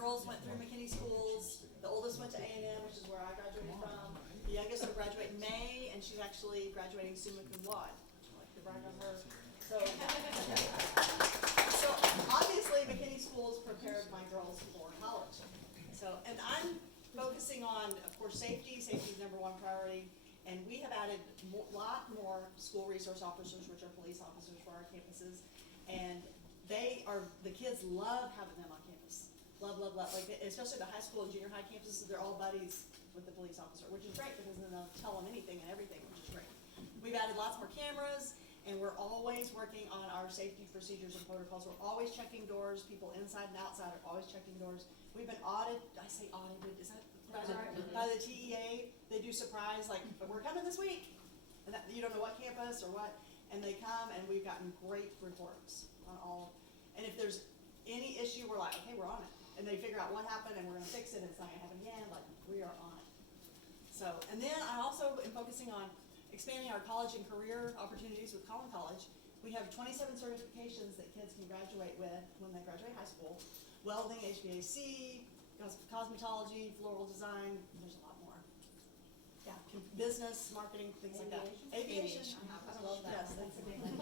girls went through McKinney schools. The oldest went to A&M, which is where I graduated from. The youngest will graduate in May, and she's actually graduating summa cum laude. I'd like to brag on her. So obviously McKinney schools prepared my girls for college. So, and I'm focusing on, of course, safety. Safety is #1 priority. And we have added a lot more school resource officers, which are police officers for our campuses. And the kids love having them on campus. Love, love, love. Like, especially the high school and junior high campuses, they're all buddies with the police officer, which is great because then they'll tell them anything and everything, which is great. We've added lots more cameras, and we're always working on our safety procedures and protocols. We're always checking doors. People inside and outside are always checking doors. We've been audited, I say audited, is that by the TEA? They do surprise, like, we're coming this week. And that, you don't know what campus or what, and they come, and we've gotten great reports on all. And if there's any issue, we're like, okay, we're on it. And they figure out what happened, and we're gonna fix it, and it's not gonna happen again, like, we are on it. So, and then I also am focusing on expanding our college and career opportunities with Collin College. We have 27 certifications that kids can graduate with when they graduate high school. Welding, HVAC, cosmetology, floral design, there's a lot more. Yeah, business, marketing, things like that. Aviation. I love that. Yes, that's a big one.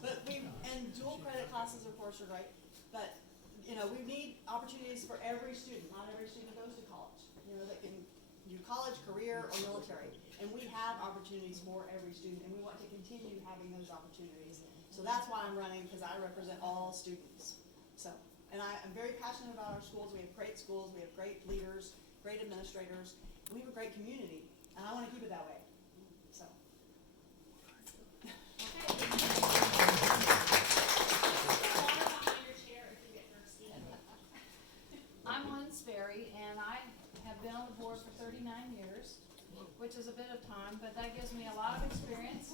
But and dual credit classes, of course, are great. But, you know, we need opportunities for every student. Not every student goes to college. You know, they can do college, career, or military. And we have opportunities for every student, and we want to continue having those opportunities. So that's why I'm running, because I represent all students. So, and I'm very passionate about our schools. We have great schools, we have great leaders, great administrators, we have a great community, and I want to keep it that way. So. I'm Lynn Sperry, and I have been on the board for 39 years, which is a bit of time, but that gives me a lot of experience,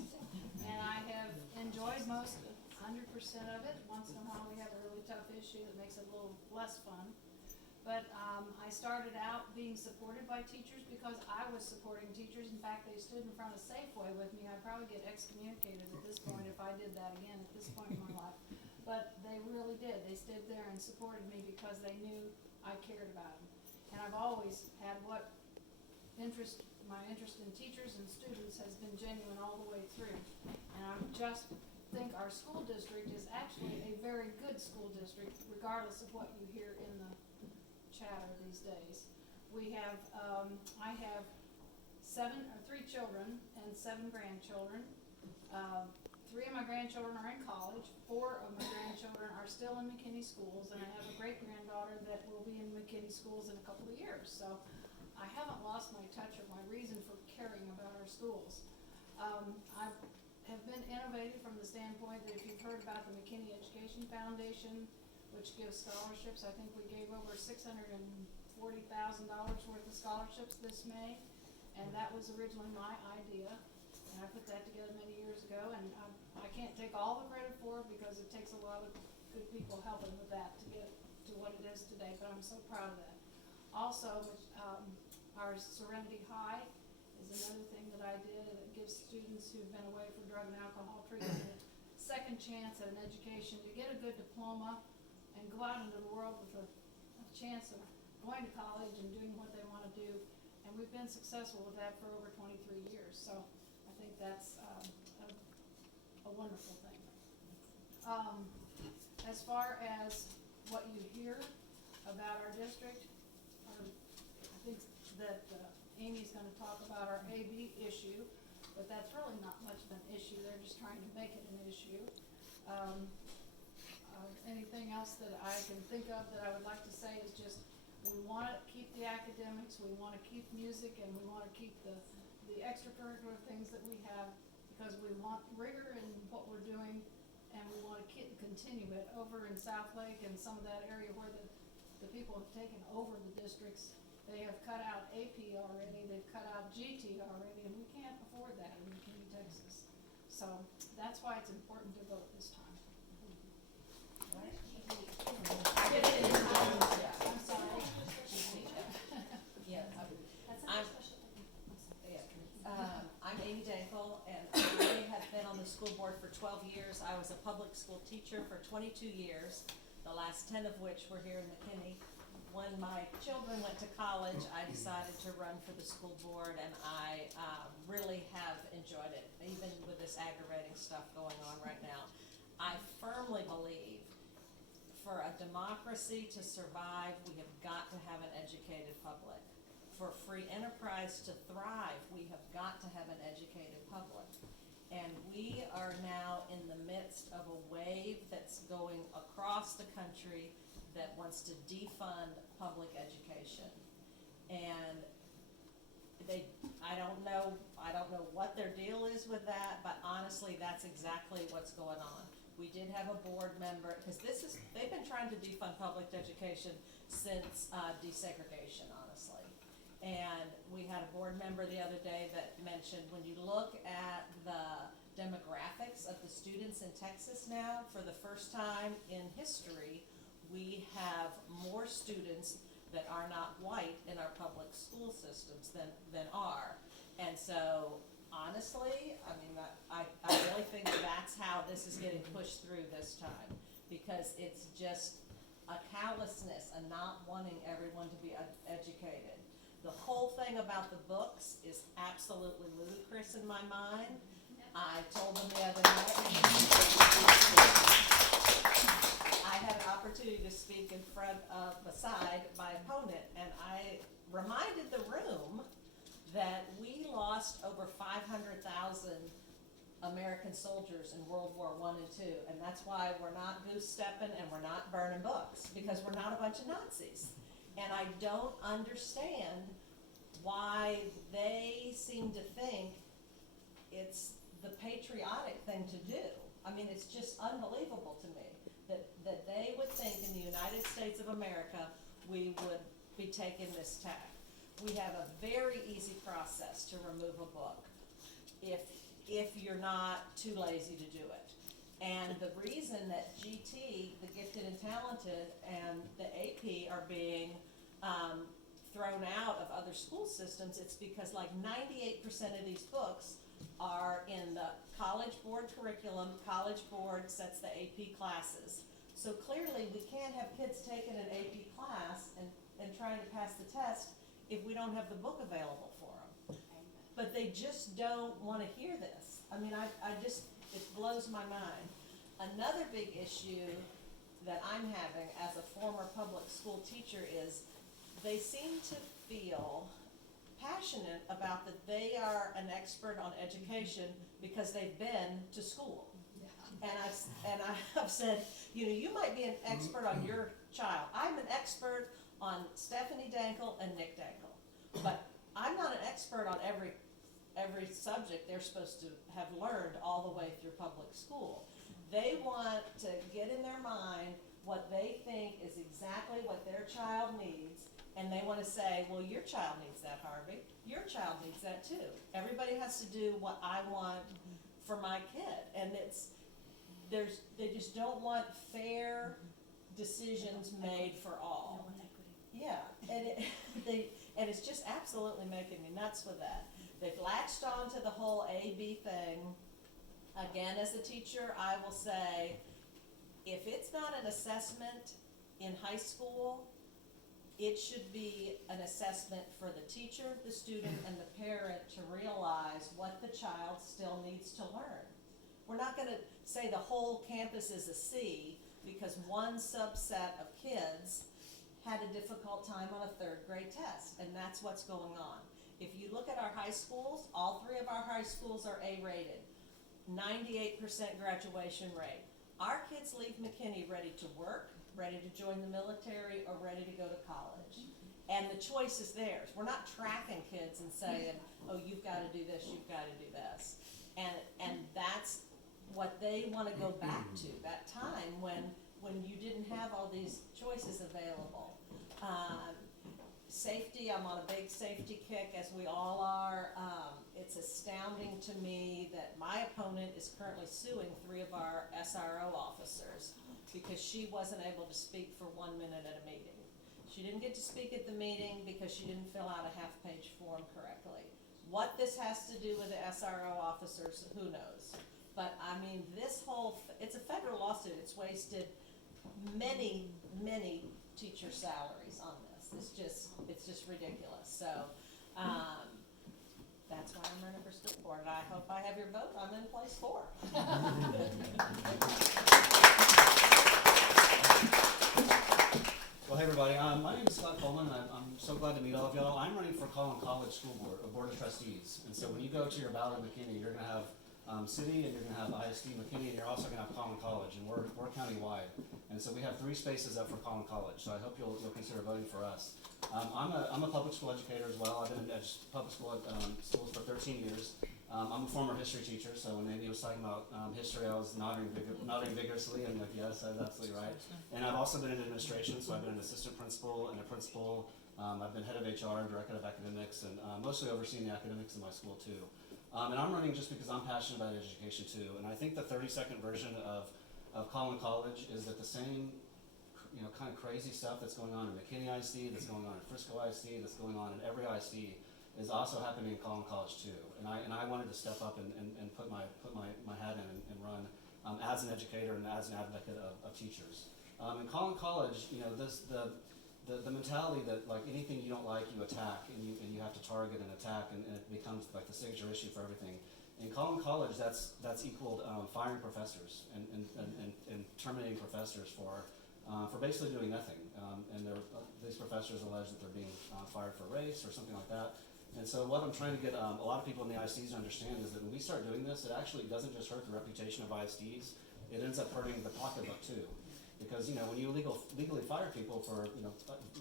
and I have enjoyed most 100% of it. Once in a while we have a really tough issue that makes it a little less fun. But I started out being supported by teachers because I was supporting teachers. In fact, they stood in front of Safeway with me. I'd probably get excommunicated at this point if I did that again at this point in my life. But they really did. They stood there and supported me because they knew I cared about them. And I've always had my interest in teachers and students has been genuine all the way through. And I just think our school district is actually a very good school district, regardless of what you hear in the chatter these days. We have, I have 3 children and 7 grandchildren. 3 of my grandchildren are in college. 4 of my grandchildren are still in McKinney schools, and I have a great-granddaughter that will be in McKinney schools in a couple of years. So I haven't lost my touch or my reason for caring about our schools. I have been innovative from the standpoint that if you've heard about the McKinney Education Foundation, which gives scholarships, I think we gave over $640,000 worth of scholarships this May, and that was originally my idea. And I put that together many years ago, and I can't take all the credit for it because it takes a lot of good people helping with that to get to what it is today, but I'm so proud of that. Also, our Serenity High is another thing that I did, and it gives students who've been away for drug and alcohol treatment a second chance at an education to get a good diploma and go out into the world with a chance of going to college and doing what they want to do. And we've been successful with that for over 23 years. So I think that's a wonderful thing. As far as what you hear about our district, I think that Amy's going to talk about our AB issue, but that's really not much of an issue. They're just trying to make it an issue. Anything else that I can think of that I would like to say is just we want to keep the academics, we want to keep music, and we want to keep the extracurricular things that we have because we want rigor in what we're doing, and we want to continue it over in South Lake and some of that area where the people have taken over the districts. They have cut out AP already, they've cut out GT already, and we can't afford that in McKinney, Texas. So that's why it's important to vote this time. I'm sorry. Yeah, I'm Amy Dankel, and I have been on the school board for 12 years. I was a public school teacher for 22 years, the last 10 of which were here in McKinney. when my children went to college, I decided to run for the school board, and I really have enjoyed it, even with this aggravating stuff going on right now. I firmly believe for a democracy to survive, we have got to have an educated public. For free enterprise to thrive, we have got to have an educated public. And we are now in the midst of a wave that's going across the country that wants to defund public education. And I don't know what their deal is with that, but honestly, that's exactly what's going on. We did have a board member, because they've been trying to defund public education since desegregation, honestly. And we had a board member the other day that mentioned, when you look at the demographics of the students in Texas now, for the first time in history, we have more students that are not white in our public school systems than are. And so, honestly, I mean, I really think that's how this is getting pushed through this time, because it's just a callousness and not wanting everyone to be educated. The whole thing about the books is absolutely ludicrous in my mind. I told them the other night, I had an opportunity to speak in front of, beside my opponent, and I reminded the room that we lost over 500,000 American soldiers in World War I and II, and that's why we're not goose-stepping and we're not burning books, because we're not a bunch of Nazis. And I don't understand why they seem to think it's the patriotic thing to do. I mean, it's just unbelievable to me that they would think in the United States of America we would be taking this tack. We have a very easy process to remove a book if you're not too lazy to do it. And the reason that GT, the gifted and talented, and the AP are being thrown out of other school systems, it's because like 98% of these books are in the college board curriculum. College board sets the AP classes. So clearly we can't have kids taking an AP class and trying to pass the test if we don't have the book available for them. But they just don't want to hear this. I mean, it blows my mind. Another big issue that I'm having as a former public school teacher is they seem to feel passionate about that they are an expert on education because they've been to school. And I've said, you might be an expert on your child. I'm an expert on Stephanie Dankel and Nick Dankel, but I'm not an expert on every subject they're supposed to have learned all the way through public school. They want to get in their mind what they think is exactly what their child needs, and they want to say, well, your child needs that, Harvey. Your child needs that too. Everybody has to do what I want for my kid, and they just don't want fair decisions made for all. Yeah, and it's just absolutely making me nuts with that. They've latched on to the whole A-B thing. Again, as a teacher, I will say, if it's not an assessment in high school, it should be an assessment for the teacher, the student, and the parent to realize what the child still needs to learn. We're not going to say the whole campus is a C because one subset of kids had a difficult time on a third grade test, and that's what's going on. If you look at our high schools, all three of our high schools are A-rated, 98% graduation rate. Our kids leave McKinney ready to work, ready to join the military, or ready to go to college. And the choice is theirs. We're not tracking kids and saying, oh, you've got to do this, you've got to do this. And that's what they want to go back to, that time when you didn't have all these choices available. Safety, I'm on a big safety kick, as we all are. It's astounding to me that my opponent is currently suing 3 of our SRO officers because she wasn't able to speak for 1 minute at a meeting. She didn't get to speak at the meeting because she didn't fill out a half-page form correctly. What this has to do with the SRO officers, who knows? But I mean, it's a federal lawsuit. It's wasted many teacher salaries on this. It's just ridiculous. So, that's why I'm running for school board, and I hope I have your vote. I'm in place 4. Well, hey everybody, my name is Scott Collin, and I'm so glad to meet all of y'all. I'm running for Collin College School Board, a Board of Trustees. And so when you go to your ballot in McKinney, you're gonna have City, and you're gonna have ISD McKinney, and you're also gonna have Collin College, and we're county-wide. And so we have 3 spaces up for Collin College, so I hope you'll consider voting for us. I'm a public school educator as well. I've been in public school schools for 13 years. I'm a former history teacher, so when Amy was talking about history, I was nodding vigorously, and like, yes, that's absolutely right. And I've also been in administration, so I've been an assistant principal and a principal. I've been head of HR and director of academics, and mostly overseeing the academics in my school too. And I'm running just because I'm passionate about education too. And I think the 30-second version of Collin College is that the same, kind of crazy stuff that's going on in McKinney ISD, that's going on in Frisco ISD, that's going on in every ISD, is also happening in Collin College too. And I wanted to step up and put my hat in and run as an educator and as an advocate of teachers. In Collin College, the mentality that like anything you don't like, you attack, and you have to target and attack, and it becomes like the signature issue for everything. In Collin College, that's equaled firing professors and terminating professors for basically doing nothing. And these professors allege that they're being fired for race or something like that. And so what I'm trying to get a lot of people in the ISDs to understand is that when we start doing this, it actually doesn't just hurt the reputation of ISDs, it ends up hurting the pocketbook too. Because when you legally fire people for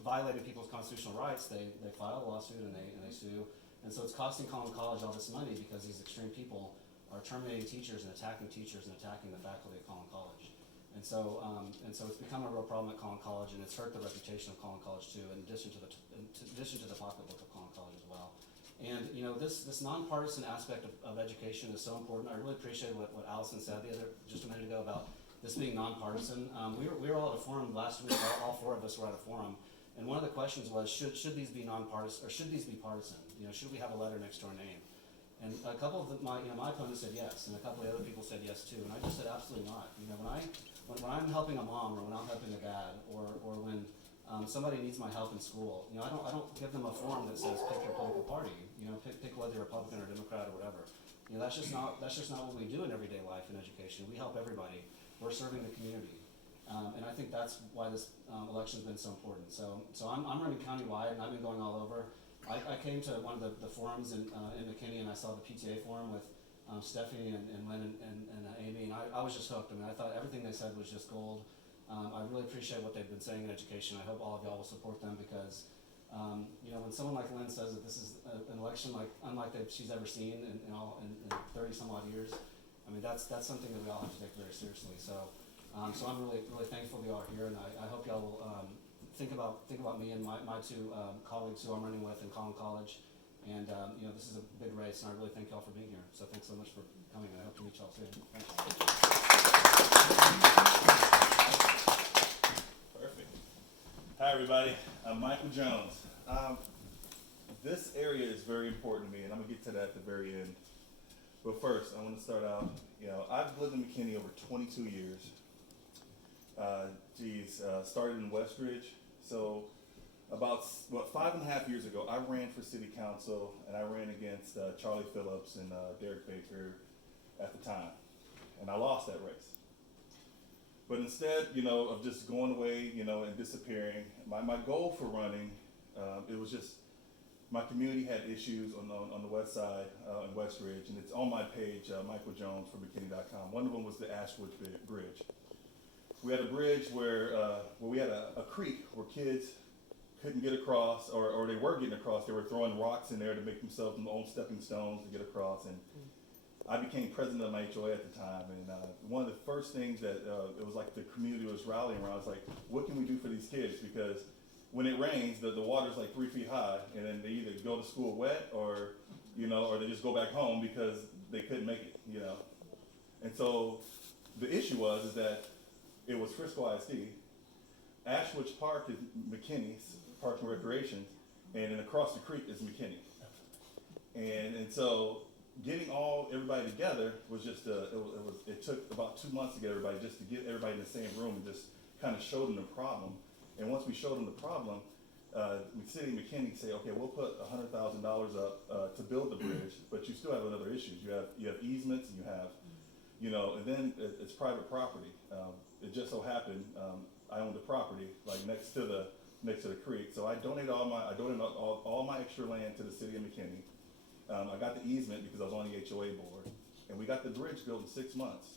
violating people's constitutional rights, they file a lawsuit and they sue. And so it's costing Collin College all this money because these extreme people are terminating teachers and attacking teachers and attacking the faculty at Collin College. And so it's become a real problem at Collin College, and it's hurt the reputation of Collin College too, in addition to the pocketbook of Collin College as well. And this nonpartisan aspect of education is so important. I really appreciate what Allison said just a minute ago about this being nonpartisan. We were all at a forum last week. All 4 of us were at a forum, and one of the questions was, should these be nonpartisan, or should these be partisan? Should we have a letter next to our name? And a couple of my opponents said yes, and a couple of other people said yes too. And I just said absolutely not. When I'm helping a mom, or when I'm helping a dad, or when somebody needs my help in school, I don't give them a form that says pick your political party. Pick whether you're Republican or Democrat or whatever. That's just not what we do in everyday life in education. We help everybody. We're serving the community, and I think that's why this election's been so important. So I'm running countywide, and I've been going all over. I came to one of the forums in McKinney, and I saw the PTA forum with Stephanie and Lynn and Amy, and I was just hooked. I thought everything they said was just gold. I really appreciate what they've been saying in education. I hope all of y'all will support them because, when someone like Lynn says that this is an election unlike she's ever seen in 30 some odd years, that's something that we all have to take very seriously. So I'm really thankful that y'all are here, and I hope y'all will think about me and my 2 colleagues who I'm running with in Collin College. And this is a big race, and I really thank y'all for being here. So thanks so much for coming. I hope to meet y'all soon. Thanks. Perfect. Hi everybody, I'm Michael Jones. This area is very important to me, and I'm gonna get to that at the very end. But first, I want to start out. I've lived in McKinney over 22 years. Started in Westridge. So about 5.5 years ago, I ran for city council, and I ran against Charlie Phillips and Derek Baker at the time, and I lost that race. But instead, of just going away, and disappearing, my goal for running, it was just, my community had issues on the west side in Westridge, and it's on my page, Michael Jones from McKinney.com. One of them was the Ashwood Bridge. We had a bridge where we had a creek where kids couldn't get across, or they were getting across. They were throwing rocks in there to make themselves their own stepping stones to get across. And I became president of my HOA at the time, and one of the first things that it was like the community was rallying around was like, what can we do for these kids? Because when it rains, the water's like 3 feet high, and then they either go to school wet or they just go back home because they couldn't make it, And so the issue is that it was Frisco ISD, Ashwood Park is McKinney's Parks and Recreation, and then across the creek is McKinney. And so getting everybody together was just it took about 2 months to get everybody, just to get everybody in the same room and just kind of show them the problem. And once we showed them the problem, the city of McKinney say, okay, we'll put $100,000 up to build the bridge, but you still have other issues. You have easements, and you have, and then it's private property. It just so happened I own the property like next to the creek, so I donated all my extra land to the city of McKinney. I got the easement because I was on the HOA board, and we got the bridge built in 6 months.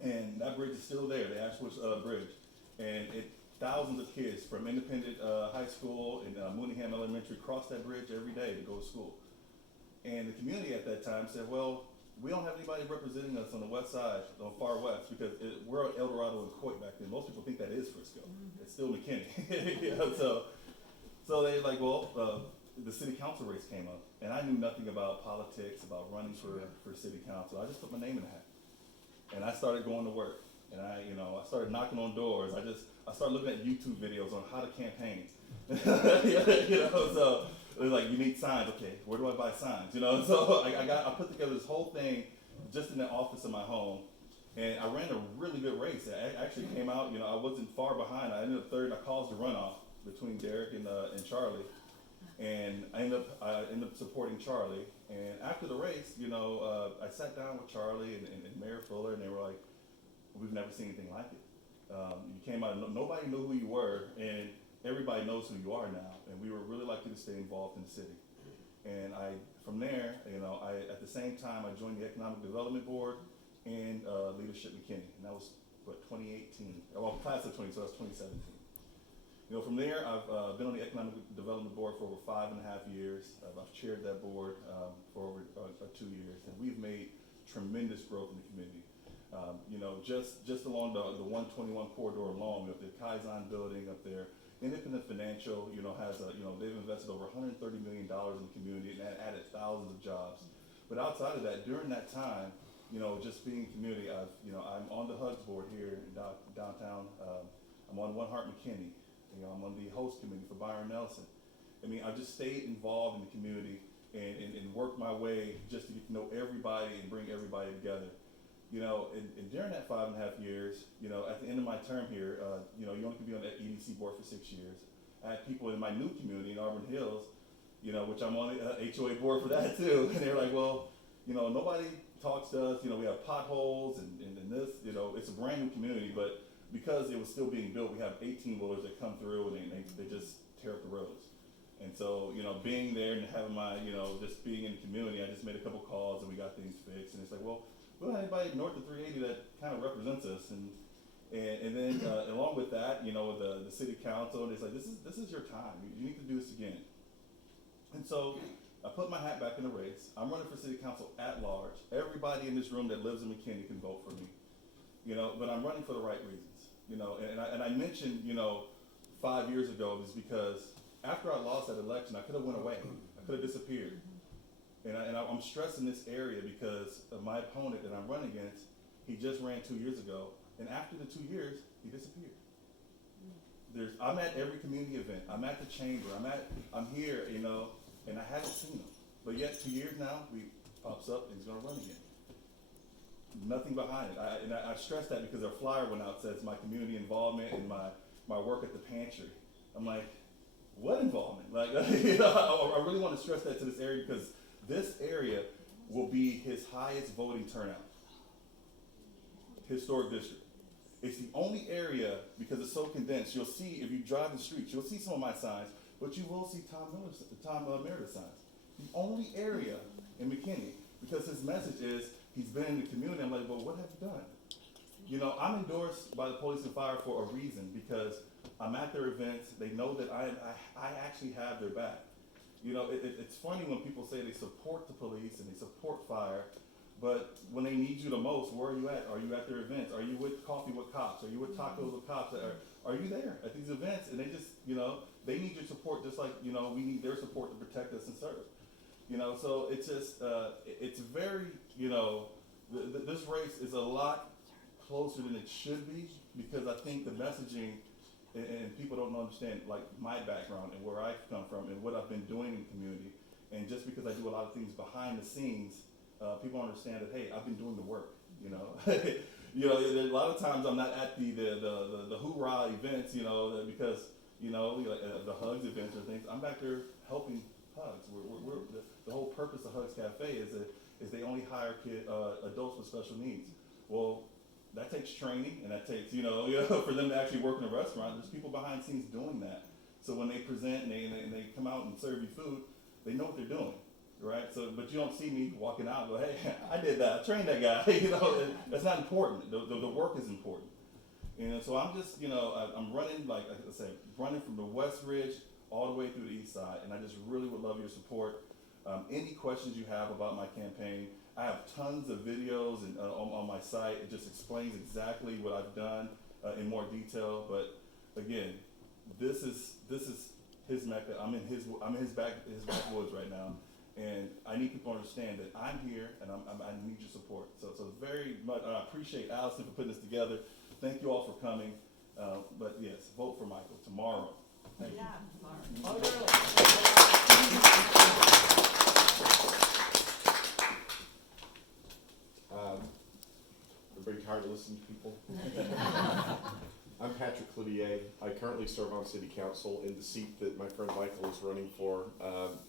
And that bridge is still there, the Ashwoods Bridge, and thousands of kids from Independent High School and Mooneyham Elementary cross that bridge every day to go to school. And the community at that time said, well, we don't have anybody representing us on the west side, on far west, because we're El Dorado and Coit back then. Most people think that is Frisco. It's still McKinney. So they like, well, the city council race came up, and I knew nothing about politics, about running for city council. I just put my name in the hat, and I started going to work, and I started knocking on doors. I started looking at YouTube videos on how to campaign. So it was like, you need signs. Okay, where do I buy signs? So I put together this whole thing just in the office of my home, and I ran a really good race. I actually came out. I wasn't far behind. I ended up third. I caused a runoff between Derek and Charlie, and I ended up supporting Charlie. And after the race, I sat down with Charlie and Mayor Fuller, and they were like, "We've never seen anything like it. You came out, nobody knew who you were, and everybody knows who you are now. And we would really like you to stay involved in the city." And from there, at the same time, I joined the Economic Development Board and Leadership McKinney, and that was 2018. Well, class of 20, so that's 2017. From there, I've been on the Economic Development Board for over 5.5 years. I've chaired that board for over 2 years, and we've made tremendous growth in the community. Just along the 121 corridor alone, the Kaizen building up there, Independent Financial, they've invested over $130 million in the community and added thousands of jobs. But outside of that, during that time, just being in community, I'm on the HUGS board here in downtown. I'm on One Heart McKinney. I'm on the host committee for Byron Nelson. I've just stayed involved in the community and worked my way just to get to know everybody and bring everybody together. And during that 5.5 years, at the end of my term here, you only can be on that EDC board for 6 years. I had people in my new community in Auburn Hills, which I'm on the HOA board for that too. And they're like, well, nobody talks to us. We have potholes and this, it's a brand new community, but because it was still being built, we have 18-wheelers that come through and they just tear up the roads. And so, being there and having my, just being in the community, I just made a couple calls and we got things fixed. And it's like, well, we don't have anybody north of 380 that kind of represents us. And then along with that, the city council, and it's like, this is your time. You need to do this again. And so I put my hat back in the race. I'm running for city council at large. Everybody in this room that lives in McKinney can vote for me. But I'm running for the right reasons. And I mentioned, 5 years ago is because after I lost that election, I could have went away. I could have disappeared. And I'm stressing this area because of my opponent that I'm running against. He just ran 2 years ago, and after the 2 years, he disappeared. I'm at every community event. I'm at the chamber. I'm here, and I haven't seen him. But yet 2 years now, he pops up and he's going to run again. Nothing behind it. I stress that because a flyer went out that says my community involvement and my work at the pantry. I'm like, what involvement? Like, I really want to stress that to this area because this area will be his highest voting turnout. Historic district. It's the only area, because it's so condensed, you'll see, if you drive the streets, you'll see some of my signs, but you will see Tom Meredith signs. The only area in McKinney, because his message is, he's been in the community. I'm like, well, what have you done? I'm endorsed by the police and fire for a reason, because I'm at their events. They know that I actually have their back. It's funny when people say they support the police and they support fire, but when they need you the most, where are you at? Are you at their events? Are you with Coffee with Cops? Are you with Tacos with Cops? Are you there at these events? And they just, they need your support just like, we need their support to protect us and serve. So it's just, it's very, this race is a lot closer than it should be, because I think the messaging, and people don't understand, like, my background and where I've come from and what I've been doing in the community. And just because I do a lot of things behind the scenes, people understand that, hey, I've been doing the work, you know, a lot of times I'm not at the hoorah events, you know, because, you know, like, the Hugs events or things. I'm back there helping Hugs. The whole purpose of Hugs Cafe is they only hire adults with special needs. Well, that takes training, and that takes, you know, for them to actually work in a restaurant. There's people behind the scenes doing that. So when they present and they come out and serve you food, they know what they're doing, right? So, but you don't see me walking out and go, hey, I did that, I trained that guy. You know, that's not important. The work is important. You know, so I'm just, you know, I'm running, like I said, running from the West Ridge all the way through the East Side, and I just really would love your support. Any questions you have about my campaign, I have tons of videos and on my site. It just explains exactly what I've done in more detail. But again, this is his Mecca. I'm in his backwoods right now, and I need people to understand that I'm here and I need your support. So very much I appreciate Allison for putting this together. Thank you all for coming. But yes, vote for Michael tomorrow. Thank you. Yeah, vote early. Everybody tired of listening to people? I'm Patrick Cloutier. I currently serve on City Council in the seat that my friend Michael is running for.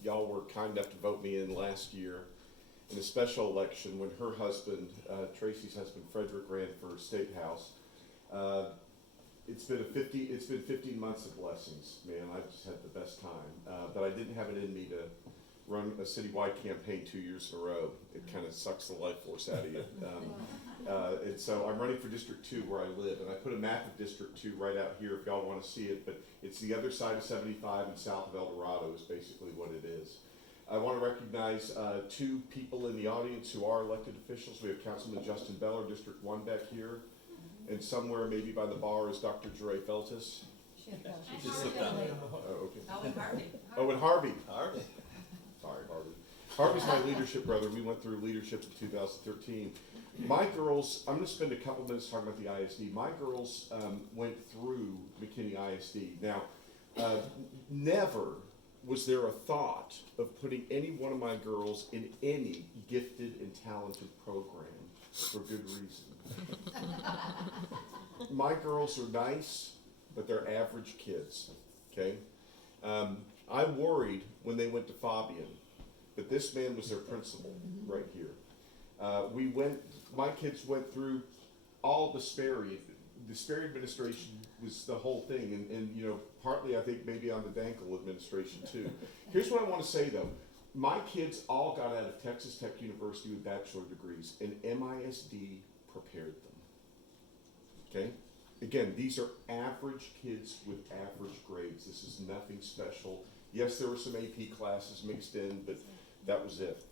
Y'all were kind enough to vote me in last year in a special election when her husband, Tracy's husband, Frederick, ran for State House. It's been 15 months of blessings, man. I've just had the best time. But I didn't have it in me to run a citywide campaign 2 years in a row. It kind of sucks the life force out of you. And so I'm running for District 2 where I live, and I put a map of District 2 right out here if y'all want to see it, but it's the other side of 75 and south of El Dorado is basically what it is. I want to recognize two people in the audience who are elected officials. We have Councilman Justin Beller, District 1 back here, and somewhere maybe by the bar is Dr. Jeray Feltus. Just slipped out. Oh, okay. Oh, and Harvey. Oh, and Harvey. Harvey. Sorry, Harvey. Harvey's my leadership brother. We went through leadership in 2013. My girls, I'm going to spend a couple minutes talking about the ISD. My girls went through McKinney ISD. Now, never was there a thought of putting any one of my girls in any gifted and talented program for good reason. My girls are nice, but they're average kids, okay? I worried when they went to Fabian, but this man was their principal right here. My kids went through all the Sperry. The Sperry administration was the whole thing, and you know, partly I think maybe on the Dankel administration too. Here's what I want to say though. My kids all got out of Texas Tech University with bachelor degrees, and MISD prepared them. Okay? Again, these are average kids with average grades. This is nothing special. Yes, there were some AP classes mixed in, but that was it.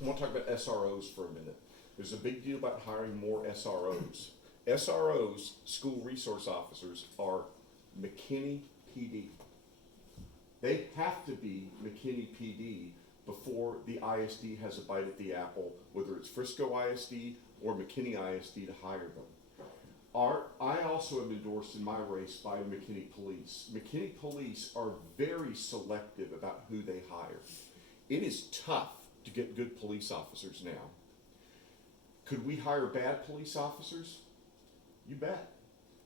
I want to talk about SROs for a minute. There's a big deal about hiring more SROs. SROs, school resource officers, are McKinney PD. They have to be McKinney PD before the ISD has a bite at the apple, whether it's Frisco ISD or McKinney ISD to hire them. I also am endorsed in my race by McKinney Police. McKinney Police are very selective about who they hire. It is tough to get good police officers now. Could we hire bad police officers? You bet,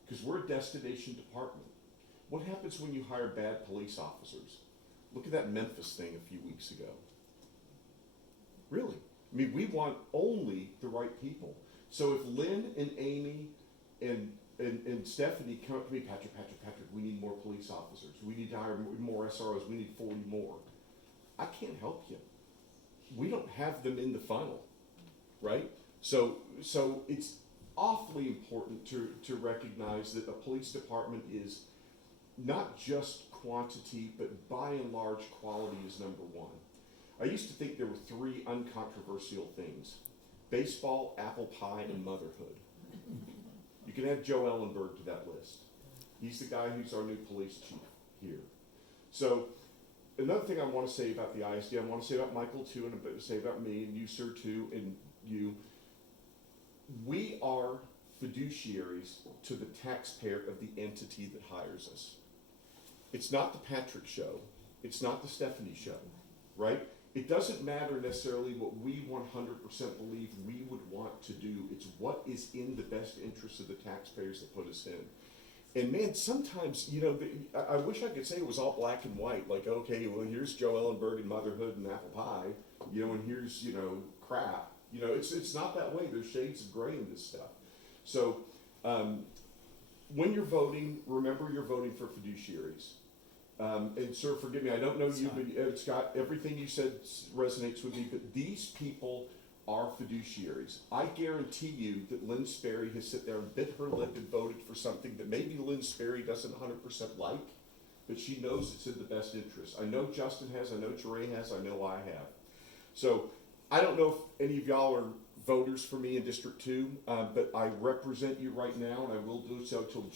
because we're a destination department. What happens when you hire bad police officers? Look at that Memphis thing a few weeks ago. Really, I mean, we want only the right people. So if Lynn and Amy and Stephanie come up to me, Patrick, we need more police officers. We need to hire more SROs. We need 40 more. I can't help you. We don't have them in the funnel, right? So it's awfully important to recognize that a police department is not just quantity, but by and large, quality is number one. I used to think there were three uncontroversial things: baseball, apple pie, and motherhood. You can add Joe Ellenberg to that list. He's the guy who's our new police chief here. So another thing I want to say about the ISD, I want to say about Michael too, and a bit to say about me, and you, sir, too, and you. We are fiduciaries to the taxpayer of the entity that hires us. It's not the Patrick show. It's not the Stephanie show, right? it doesn't matter necessarily what we 100% believe we would want to do. It's what is in the best interest of the taxpayers that put us in. And man, sometimes, you know, I wish I could say it was all black and white. Like, okay, well, here's Joe Ellenberg and motherhood and apple pie, you know, and here's, you know, crap. You know, it's not that way. There's shades of gray in this stuff. So, when you're voting, remember you're voting for fiduciaries. And sir, forgive me, I don't know you, but Scott, everything you said resonates with me, but these people are fiduciaries. I guarantee you that Lynn Sperry has sit there and bit her lip and voted for something that maybe Lynn Sperry doesn't 100% like, but she knows it's in the best interest. I know Justin has, I know Teray has, I know I have. So, I don't know if any of y'all are voters for me in District 2, but I represent you right now, and I will do so till